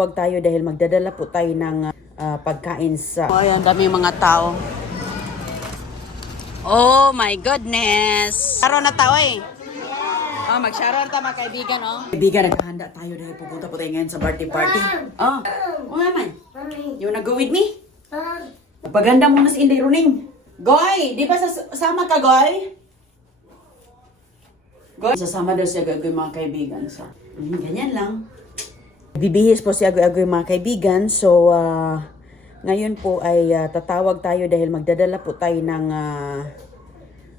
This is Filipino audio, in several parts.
Huwag tayo dahil magdadala po tayo ng pagkain sa... Oh, ayan, dami mga tao. Oh my goodness! Sharon na tao eh. Oh, mag-sharon ta mga kaibigan, oh. Kaibigan, naghahanda tayo dahil pupunta po tayo ngayon sa birthday party. Oh, naman. You wanna go with me? Paganda mo na si Inday Runing. Goy, di ba sama ka, Goy? Goy, sasama daw siya Agoy mga kaibigan. So, ganyan lang. Bibihis po si Agoy mga kaibigan. So, ngayon po ay tatawag tayo dahil magdadala po tayo ng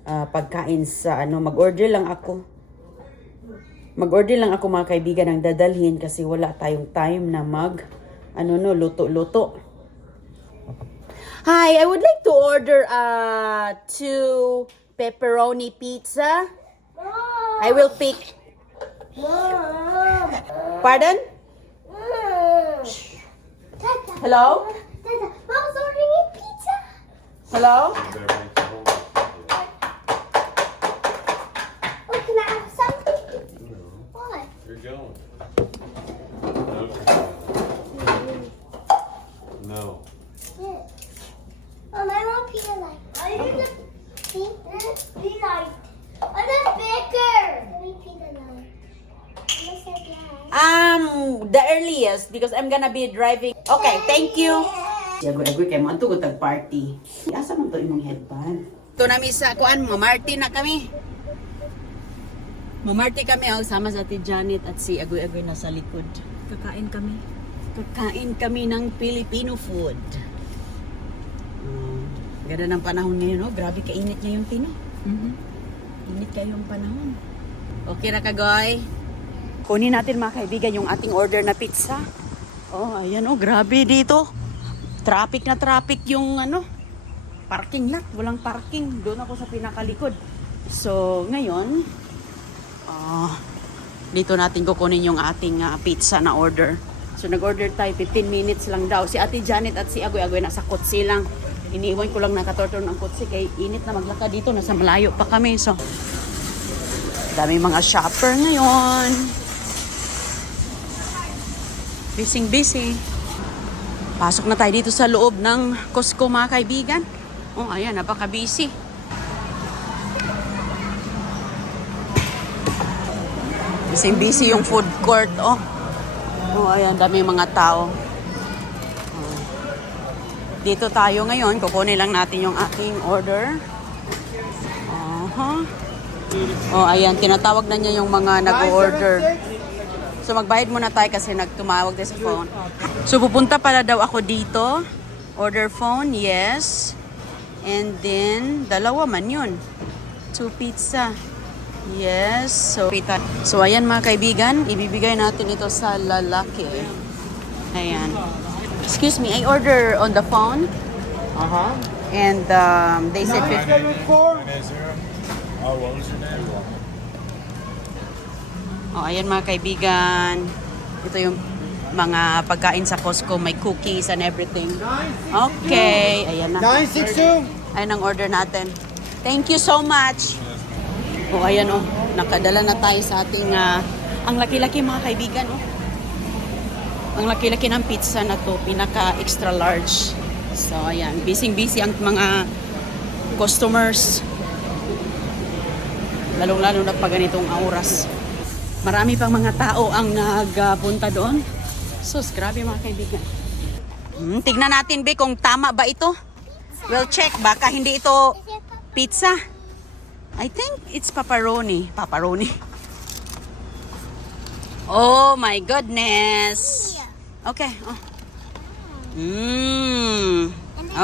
pagkain sa mag-order lang ako. Mag-order lang ako mga kaibigan ng dadalhin kasi wala tayong time na luto-luto. Hi, I would like to order 2 pepperoni pizza. I will pick. Pardon? Hello? Mom's ordering pizza. Hello? Oh, can I have something? What? You're going. No. Yes. Mom, I want pizza light. I need the pizza light. I need bigger. I need pizza light. Yes, I can. The earliest because I'm gonna be driving. Okay, thank you. Agoy kay mo anto tag party. Asa man to imong headband? To na misa kuan mo Marty na kami. Mamarty kami sama sa Ate Janet at si Agoy na sa likod. Kakain kami. Kakain kami ng Filipino food. Ganda ng panahon ngayon, no? Grabe kainit ngayon, Tino. Init kayong panahon. Okay na Kagoy? Kunin natin mga kaibigan yung ating order na pizza. Oh, ayan oh, grabe dito. Traffic na traffic yung parking lot. Walang parking. Doon ako sa pinakalikod. So, ngayon, dito natin kukunin yung ating pizza na order. So, nag-order tayo. 15 minutes lang daw. Si Ate Janet at si Agoy nasa kotse lang. Iniiwan ko lang nakatortor ng kotse kay init na maglakad dito. Nasa malayo pa kami. So, dami mga shopper ngayon. Busy. Pasok na tayo dito sa loob ng Costco mga kaibigan. Oh, ayan, napaka-busy. Busy yung food court, oh. Oh, ayan, dami mga tao. Oh. Dito tayo ngayon, kukunin lang natin yung aking order. Oh, ayan, tinatawag na niya yung mga nag-order. So, magbayad muna tayo kasi nagtumawag tayo sa phone. So, pupunta pala daw ako dito. Order phone, yes. And then, dalawa man yun. 2 pizza. Yes. So, ayan mga kaibigan. Ibibigay natin ito sa lalaki. Ayan. Excuse me, I order on the phone. And they said... Oh, what was your name? Oh, ayan mga kaibigan. Ito yung mga pagkain sa Costco. May cookies and everything. Okay. Ayan na. 962. Ayan ang order natin. Thank you so much. Oh, ayan oh. Nakadala na tayo sa ating... ang laki-laki mga kaibigan oh. Ang laki-laki ng pizza na to. Pinaka extra large. So, ayan. Busy ang mga customers. Lalong-lalo na pag ganitong oras. Marami pang mga tao ang nagpunta doon. Sus, grabe mga kaibigan. Tignan natin, Be, kung tama ba ito. We'll check. Baka hindi ito pizza. I think it's pepperoni. Pepperoni. Oh my goodness. Okay. Oh.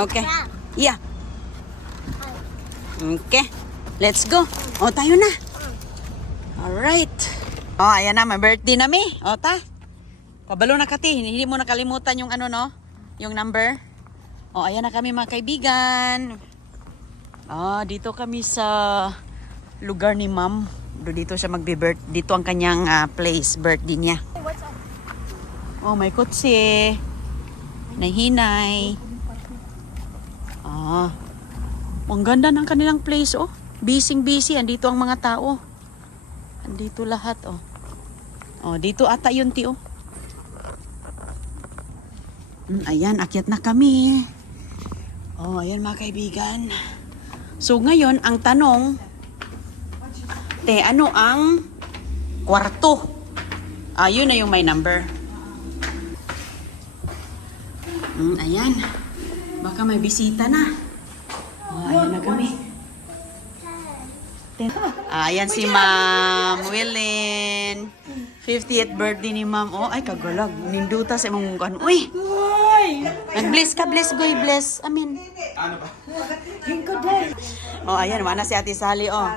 Okay. Yeah. Okay. Let's go. Oh, tayo na. Alright. Oh, ayan na, may birthday na mi. O, ta. Pabalo na kati. Hindi mo nakalimutan yung yung number. O, ayan na kami mga kaibigan. Dito kami sa lugar ni Ma'am. Dito siya magbe-birthday. Dito ang kanyang place, birthday niya. Oh, may kotse. Nahinay. Ang ganda ng kanilang place, oh. Busy. Andito ang mga tao. Andito lahat, oh. Oh, dito ata yun, ti, oh. Ayan, akyat na kami. Oh, ayan mga kaibigan. So ngayon, ang tanong, ano ang kwarto? Yun na yung may number. Ayan. Baka may bisita na. Ayan na kami. Ayan si Ma'am Willin. 50th birthday ni Ma'am. Oh, ay kagalag. Ninduta sa imong kan. Uy! Nag-bless ka, bless, goy, bless. Amen. Oh, ayan. Mana si Ate Sally, oh.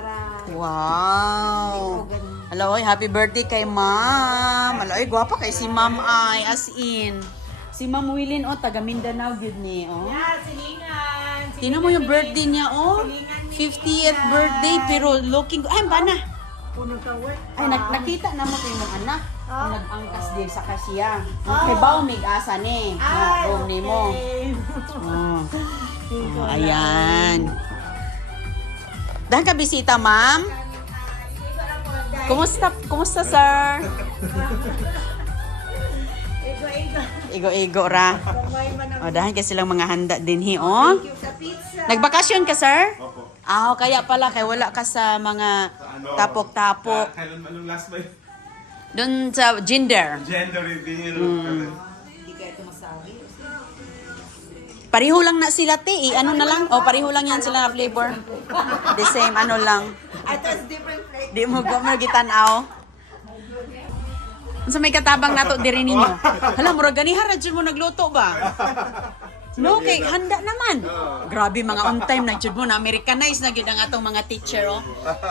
Wow. Hello, oy, happy birthday kay Ma'am. Hello, oy, gwapa kay si Ma'am ay, as in. Si Ma'am Willin, oh, taga Mindanao, good ni, oh. Yeah, silingan. Tingnan mo yung birthday niya, oh. 50th birthday, pero looking, ay, bana. Puno ka work. Ay, nakita na mo kayo ng anak. Nag-angkas din sa kasya. Kay Baumig asa ni. Room ni mo. Oh, ayan. Dahil ka bisita, ma'am? Kumusta, sir? Igo-igo ra. O, dahil ka silang mga handa din, oh. Nagbakasyon ka, sir? Opo. Kaya pala, kaya wala ka sa mga tapok-tapok. Kailan anong last night? Doon sa gender. Gender reveal. Pareho lang na sila, te. Ano na lang? Pareho lang yan sila na flavor. The same, ano lang. I thought different flavor. Di mo gitanaw. Sa may katabang nato diri ninyo. Hala, murag ganiha ra jud mo nagluto ba? No, kay handa naman. Grabe mga on time na jud mo na Americanized na gid ang atong mga teacher, oh.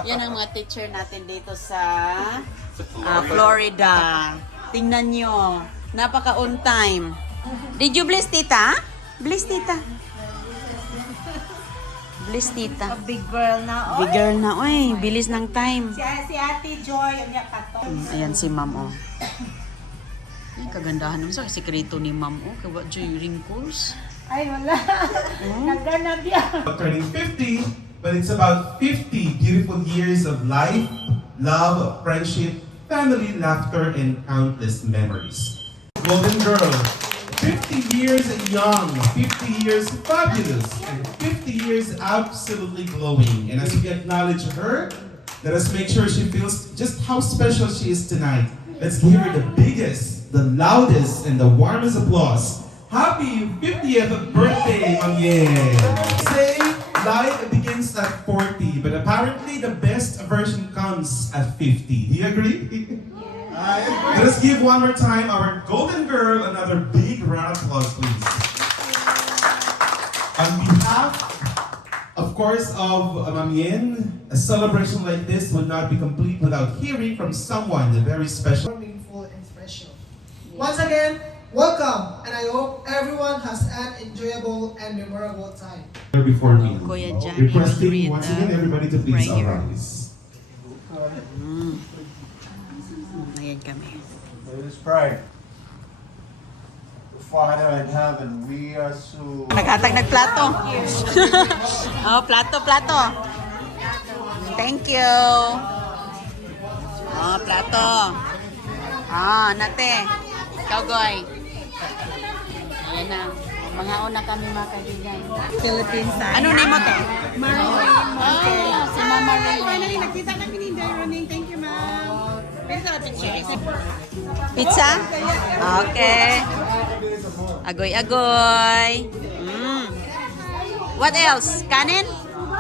Yan ang mga teacher natin dito sa Florida. Tingnan nyo. Napaka on time. Did you bless tita? Bless tita. Bless tita. Big girl na. Big girl na, oy. Bilis ng time. Si Ate Joy, ang kato. Ayan si ma'am, oh. Ay, kagandahan naman sa sekreto ni ma'am, oh. Kawa joy wrinkles. Ay, wala. Nagganap yan. Turning 50, but it's about 50 beautiful years of life, love, friendship, family, laughter, and countless memories. Golden Girl, 50 years young, 50 years fabulous, and 50 years absolutely glowing. And as we acknowledge her, let us make sure she feels just how special she is tonight. Let's give her the biggest, the loudest, and the warmest applause. Happy 50th birthday, Ma'am Yen! Say, life begins at 40, but apparently the best version comes at 50. Do you agree? Let us give one more time our golden girl another big round of applause, please. On behalf, of course, of Ma'am Yen, a celebration like this would not be complete without hearing from someone very special. Meaningful and special. Once again, welcome, and I hope everyone has an enjoyable and memorable time. Before me, Kuya Johnny requesting will read once the again everybody to please prayer. arise. Ayan kami. Let us pray. Father in heaven, we are so... Naghatag nagplato. Oh, plato. Thank you. Oh, plato. Nate. Ikaw, Goy. Ayan na. Mga una kami mga kaibigan. Philippines tayo. Ano name mo, te? Marilyn. Si Mama Ray. Finally, nakita namin ni Roning. Thank you, ma'am. Pwede sa picture. Pizza? Okay. Agoy. What else? Kanin?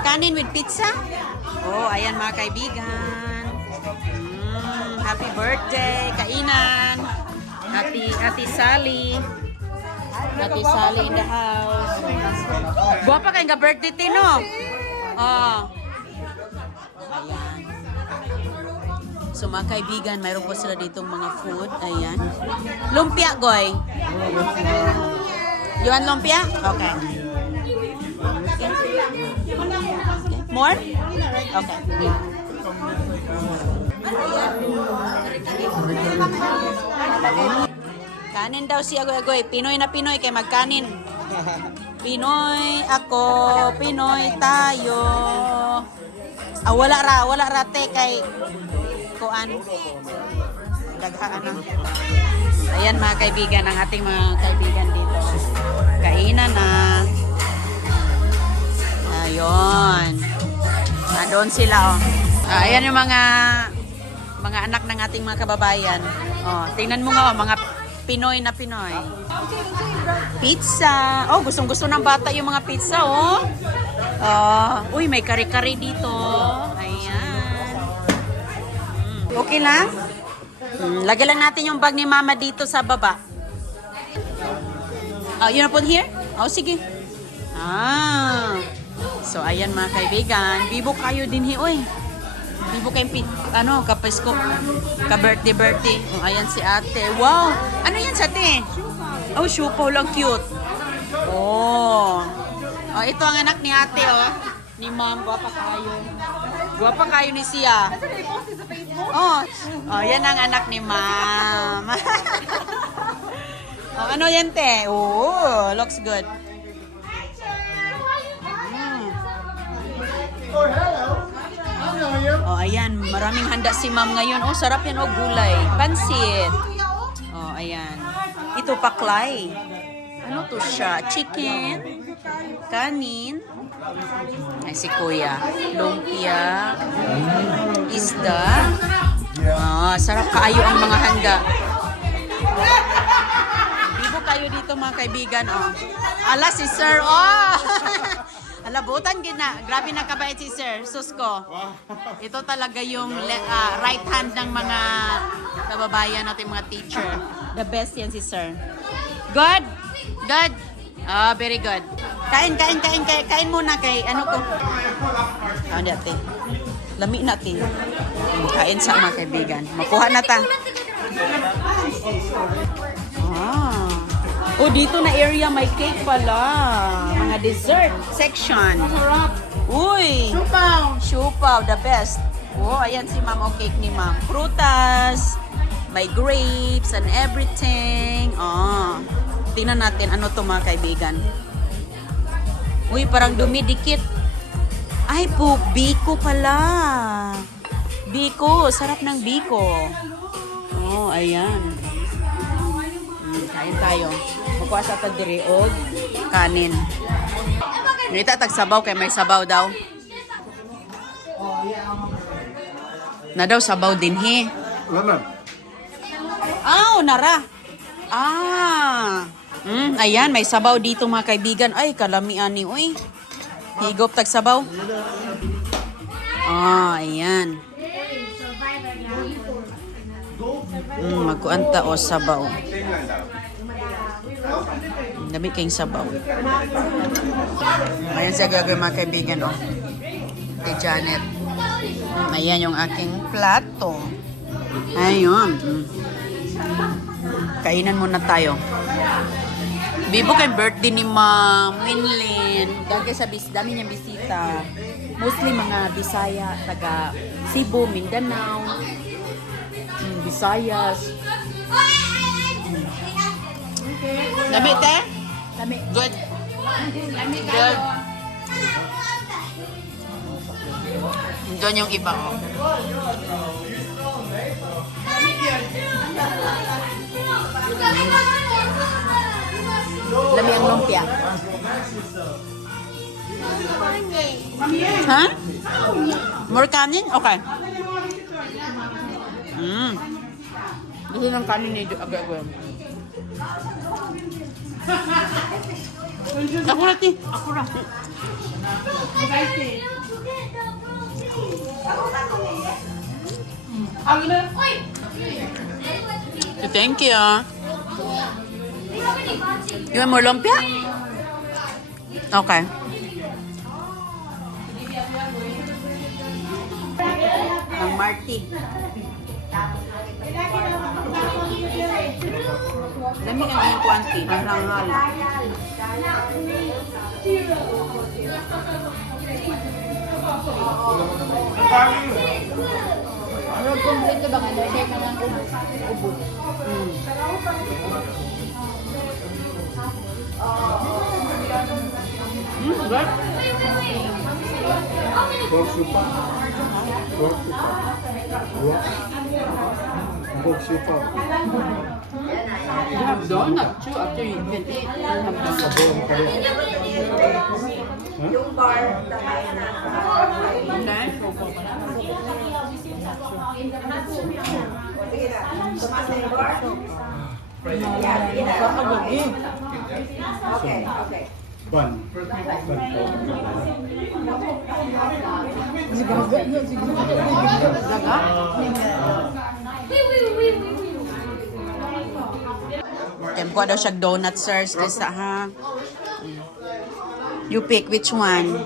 Kanin with pizza? Oh, ayan mga kaibigan. Happy birthday, kainan. Ate Sally. Ate Sally in the house. Guwapa kayo nga birthday, Tino. Oh. Ayan. So mga kaibigan, mayroon po sila ditong mga food. Ayan. Lumpia, Goy. You want lumpia? Okay. More? Okay. Kanin daw si Agoy. Pinoy na Pinoy kay magkanin. Pinoy ako, Pinoy tayo. Wala ra te kay kuan. Daghaan na. Ayan mga kaibigan, ang ating mga kaibigan dito. Kainan na. Ayun. Doon sila, oh. Ayan yung mga anak ng ating mga kababayan. Oh, tingnan mo nga, oh, mga Pinoy na Pinoy. Pizza. Oh, gustong-gusto ng bata yung mga pizza, oh. Uy, may kare-kare dito. Ayan. Okay lang? Lagyan lang natin yung bag ni Mama dito sa baba. You na put here? Oh, sige. So, ayan mga kaibigan. Bibo kayo din, oy. Bibo kayong kapasko. Ka-birthday. Oh, ayan si ate. Wow! Ano yan sa ate? Oh, syupaw lang cute. Oh, ito ang anak ni ate, oh. Ni ma'am. Guwapa kayo. Guwapa kayo ni siya. Oh, yan ang anak ni ma'am. Ano yan, te? Oh, looks good. Oh, ayan. Maraming handa si ma'am ngayon. Oh, sarap yan. Oh, gulay. Pansit. Oh, ayan. Ito, paklay. Ano to siya? Chicken. Kanin. Ay, si kuya. Lumpia. Isda. Sarap kaayo ang mga handa. Bibo kayo dito mga kaibigan. Oh. Ala, si sir. Oh! Alabutan gina. Grabe na kabait si Sir Susko. Ito talaga yung right hand ng mga kababayan natin, mga teacher. The best yan si Sir. Good? Good? Very good. Kain muna kay ano ko. Hindi ate. Lami natin. Kain sa mga kaibigan. Makuha na ta. Oh, dito na area may cake pala. Mga dessert section. Uy! Siupaw, the best. Oh, ayan si ma'am. Oh, cake ni ma'am. Prutas. May grapes and everything. Tingnan natin ano to mga kaibigan. Uy, parang dumidikit. Ay po, biko pala. Biko. Sarap ng biko. Oh, ayan. Kain tayo. Makuha sa tagdiri og kanin. Nita tagsabaw kay may sabaw daw. Na daw sabaw din he. Nara. Ayan, may sabaw dito mga kaibigan. Ay, kalamian ni uy. Higop tagsabaw. Ayan. Magkuanta o sabaw. Dami kayong sabaw. Ayan siya gagawin mga kaibigan, oh. Kay Janet. Ayan yung aking plato. Ayun. Kainan muna tayo. Bibo kay birthday ni Ma'am Winlin. Gagay sa dami niyang bisita. Mostly mga Bisaya, taga Cebu, Mindanao, Visayas. Dami, te? Dami. Good. Good. Doon yung iba, oh. Lami ang lumpia. Ha? More kanin? Okay. Gusto ng kanin ni agad-agad. Ako na, ti. Ako na. Thank you. You want more lumpia? Okay. Ang Marty. Dami ang yung kuwanti. Marangal. Ano kompleto ba nga? Share na lang ubod. Good? Pork soup. You have donut too after you can eat. You have donut. Kuha daw siya donut, sirs. Kaysa, ha? You pick which one?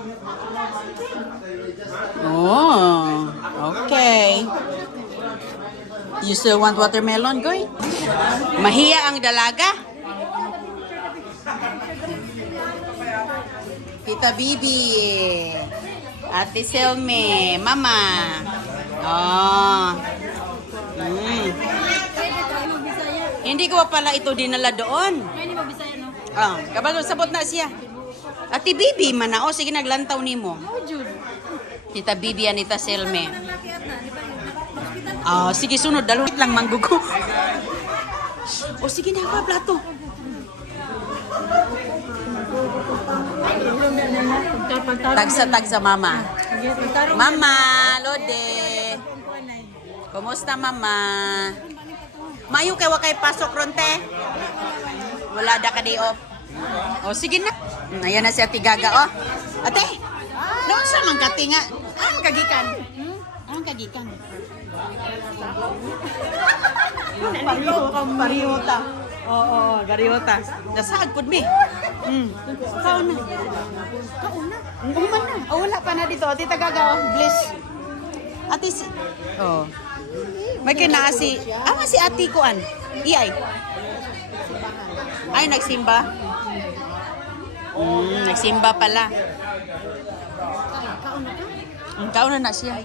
Oh, okay. You still want watermelon, Goy? Mahiya ang dalaga? Tita Bibi. Ate Selme. Mama. Oh. Hindi ko pa pala ito dinala doon. Hindi mo Bisaya, no? Kabalo, sabot na siya. Ate Bibi man na. O, sige, naglantaw ni mo. Tita Bibi, Anita Selme. Sige, sunod. Dalawit lang, manggugo. O, sige na, pa, plato. Tagsa, mama. Mama, Lode. Kumusta, mama? Mayo kay wakay pasok ronte. Wala da ka day off. O sige na. Ayan na si Ate Gaga oh. Ate. Noon sa man katinga. Ang kagikan. Ang kagikan. Pariota. Oo, gariota. Nasag pud mi. Kaon na. Uman na. Wala pa na dito. Ate Gaga oh. Bless. Ate si. Oh. May kinasi. Si ate ko an. Iyay. Ay, nagsimba. Nagsimba pala. Kauna na siya.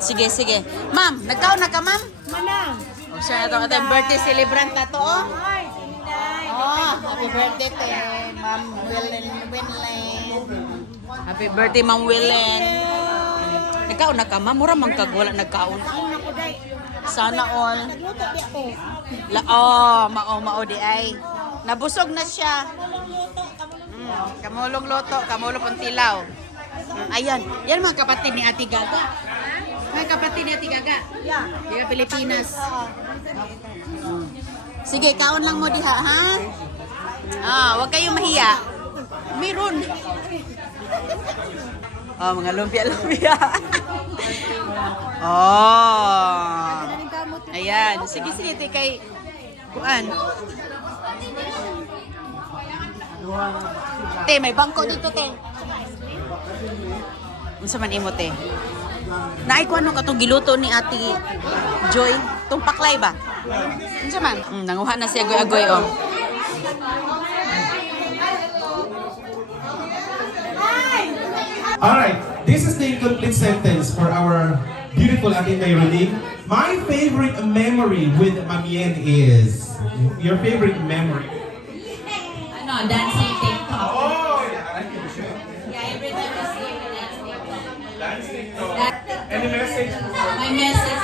Sige. Ma'am, nagkaon na ka, ma'am? Manang. O siya na ito. Birthday celebrant na to, oh. Happy birthday to Ma'am Willen. Happy birthday, Ma'am Willen. Nagkaon na ka, ma'am? Mura mang kagwala nagkaon. Sana all. Nagluto di ako. Mao di ay. Nabusog na siya. Kamulong luto, kamulong puntilaw. Ayan. Yan mga kapatid ni Ate Gaga. Mga kapatid ni Ate Gaga. Diga Pilipinas. Sige, kaon lang mo diha, ha? Huwag kayong mahiya. Meron. Mga lumpia-lumpia. Ayan. Sige, kay kuan. Te, may bangko dito, te. Unsa man imo, te? Naay ko ano katong giluto ni Ate Joy? Tong paklay ba? Unsa man? Nanguha na siya agoy-agoy, oh. Alright, this is the incomplete sentence for our beautiful Ate Mayroning. My favorite memory with Mamien is... Your favorite memory? Dancing TikTok. Oh, Yeah, every time I see you dancing TikTok. Any message? My message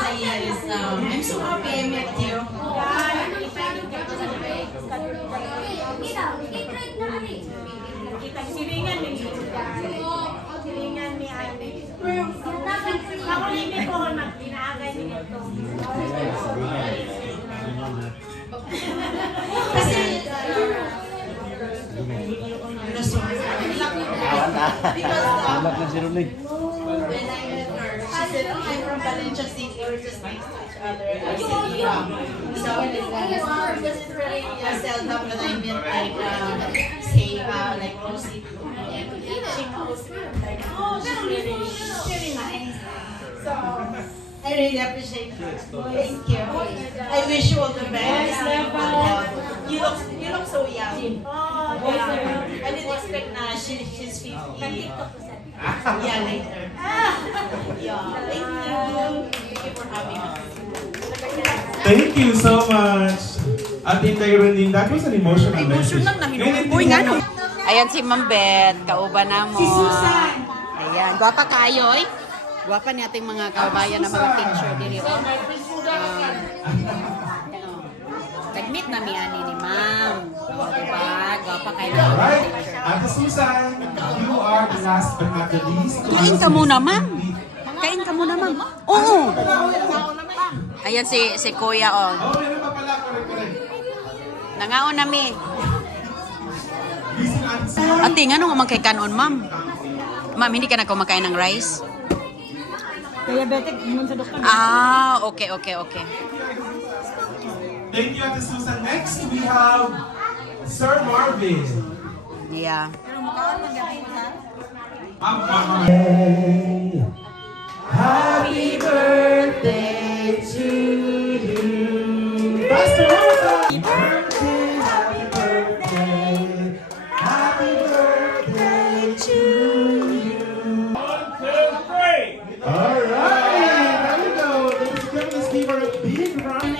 is, I'm so happy I met you. Siringan ni Ani. Ako limit ko na pinaagay niya to. Kasi, Anak na si Ronnie. when I met her, she said, I'm from Valencia City, we're just next to each other. I said, yeah. So, because it's really seldom that I met, like, say, like, Lucy. She knows me. Like, she's really nice. So, I really appreciate her. Thank you. I wish you all the best. You look so young. I didn't expect na she's 50. Yeah, later. Yeah, thank you. Thank you for having us. Thank you so much, Ate Mayroning. That was an emotional message. Emotional na hinuboy nga no. Ayan si Ma'am Beth, kauban na mo. Si Susan. Ayan, gwapa kayo eh. Gwapa ni ating mga kababayan na mga teacher diri. Nag-meet na mi ani ni ma'am. O, diba? Gwapa kayo na. Alright, Ate Susan, you are the last but not the least. Kain ka muna, ma'am. Kain ka muna, ma'am. Oo. Ayan si Kuya, oh. Oh, meron pa pala. Correct. Nangaon na mi. Busy na Ate Susan. Ate, nga nung kay kanon, ma'am? Ma'am, hindi ka na kumakain ng rice? Diabetic, imun sa doktor. Ah, okay. Thank you, Ate Susan. Next, we have Sir Marvin. Yeah. Happy birthday to you. Pastor Rosa. Happy birthday, happy birthday to you. 1, 2, 3. All right, there we go. Ladies and gentlemen, let's give her a big round.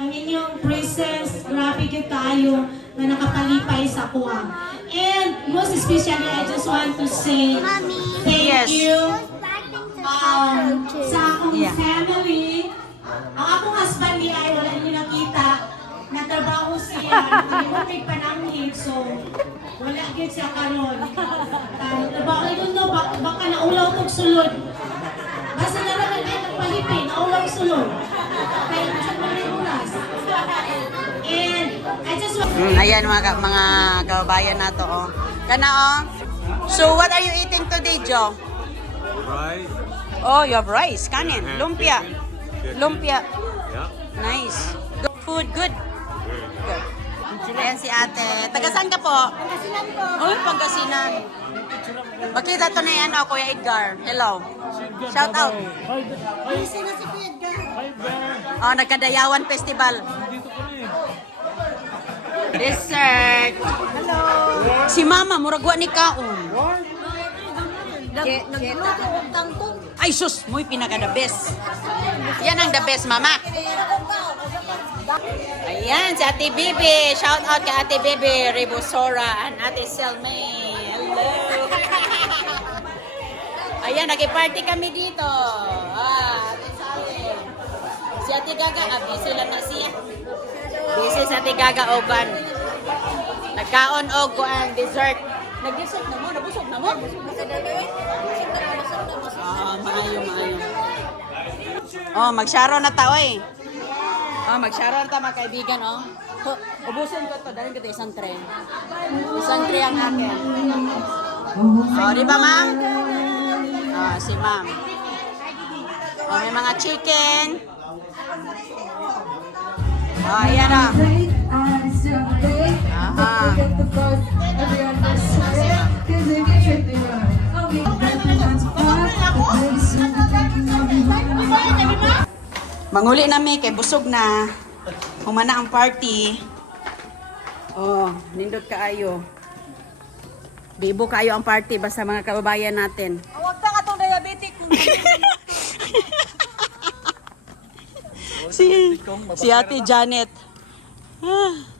Ang inyong presence, grabe kayo tayo na nakapalipay sa kuha. And most especially, I just want to say thank Yes. you Back sa akong Yeah. family. Ang akong husband ni ay wala niyo nakita. Nagtrabaho siya, hindi mo may pananghid, so wala gid siya karon. Trabaho, I don't know, baka naulaw tog sulod. Basta na lang ay nagpalipay, naulaw sulod. Kaya sa mga oras. And I just want Ayan mga kababayan nato, oh. Kana, oh. So, what are you eating today, Joe? Rice. Oh, you have rice, kanin, lumpia. Lumpia. Yeah. Nice. Good food, good. Good. Ayan si ate. Taga saan ka po? Pangasinan po. Uy, Pangasinan. Makita to na yan, oh, Kuya Edgar. Hello. Shout out. Busy na si Kuya Edgar. Oh, Nagkadayawan Festival. Dessert. Hello. Si Mama, muragwa ni Kaon. Nagluto og tangkong. Ay, sus, muy pinaka the best. Yan ang the best, Mama. Ayan, si Ate Bibi. Shout out kay Ate Bibi Ribosora and Ate Selmay. Hello. Ayan, nag-party kami dito. Ate Sally. Si Ate Gaga, busy lang na siya. Busy si Ate Gaga Ogan. Nagkaon og kuan dessert. Nag-dessert na mo, nabusog na mo. Maayo. Oh, mag-sharo na ta, oy. Oh, mag-sharo na ta, mga kaibigan, oh. Ubusin ko to, dahil ko ito isang tray. Isang tray ang akin. Oh, di ba, ma'am? Ah, si ma'am. Oh, may mga chicken. Oh, ayan, oh. Aha. Manguli nami kay busog na. Humana ang party. Oh, nindot kaayo. Bibo kaayo ang party basta mga kababayan natin. Huwag pa ka tong diabetic. si Ate Janet. Ah.